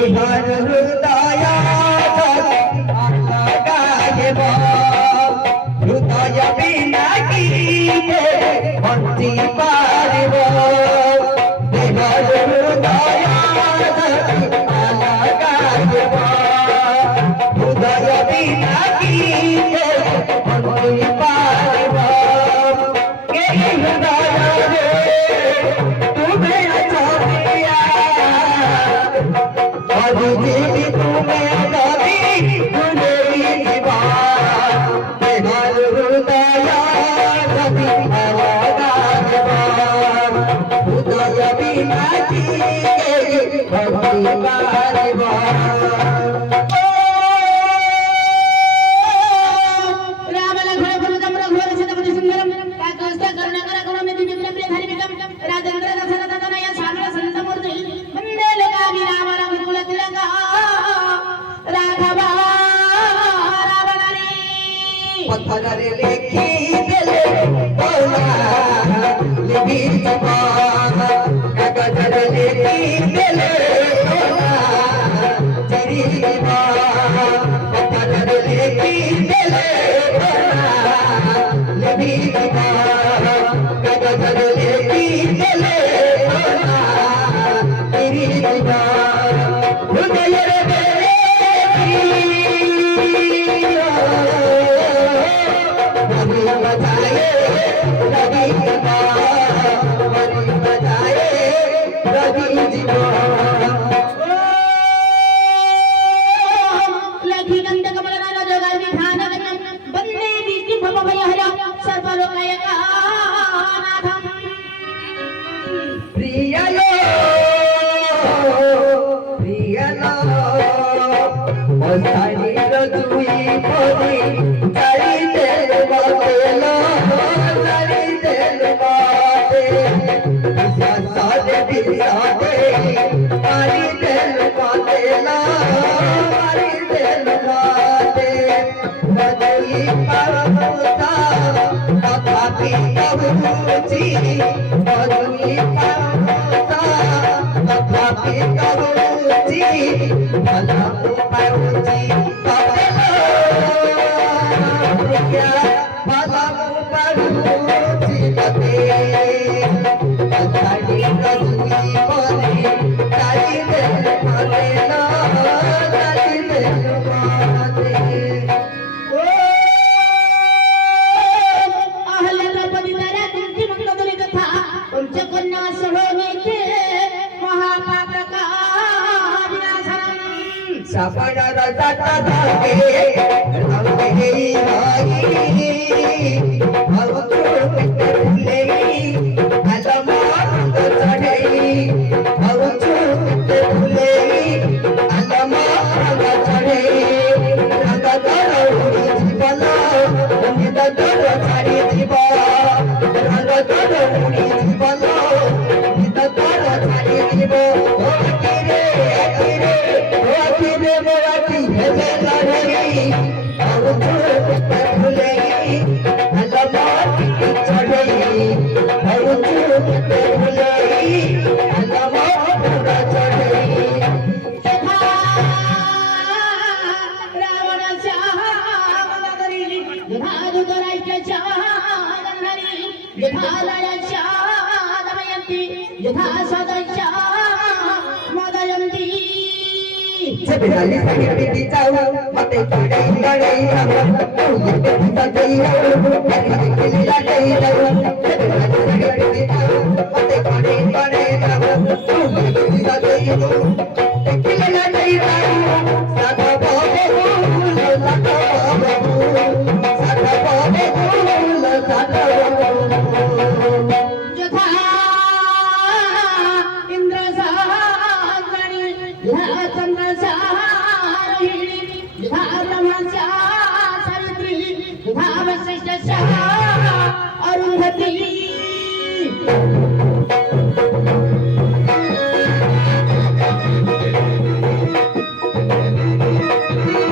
बिहार हृदया हृदय बिना गीते भक्ति पारिब बिहार हृदया हृदय बिना गीते भक्ति पारिब जीवी तुम्हें कभी भूलेगी जीवा बिहार हृदया कभी अलगा जीवा हृदय बिना जीवे भक्ति पारिबा पत्थर लेखी दिले बोला लिखी जबान कागज लेखी दिले बोला तेरी दीवार पत्थर लेखी दिले बोला लिखी जबान कागज लेखी दिले बोला तेरी दीवार हृदय सारी रजुई परी सारी तेल बातेला सारी तेल बाते सारे बिसाते सारी तेल बातेला सारी तेल बाते रजुई परमुता तथापि कबूची रजुई परमुता तथापि कबूची भला पाऊची भला पाऊची कते सारी रजुई परी सारी तेल बातेला सारी तेल बाते सापडा रजाता धागे रंगे आई अवचूक फुले अलमार चढ़े अवचूक फुले अलमार चढ़े रंग दर उड़ी जीवन निद दर छाड़ी जीवा रंग दर उड़ी जीवन निद दर छाड़ी जीवा बिहारी संगीती चाऊ मते पड़े गड़े हम तू ये पिता गई हो हरी किला गई हो बिहारी संगीती चाऊ मते पड़े गड़े हम तू ये पिता गई हो किला गई हो साधा बाबे फूल साधा बाबे फूल साधा जथा इंद्र सागरी चंद्र सागरी सावित्री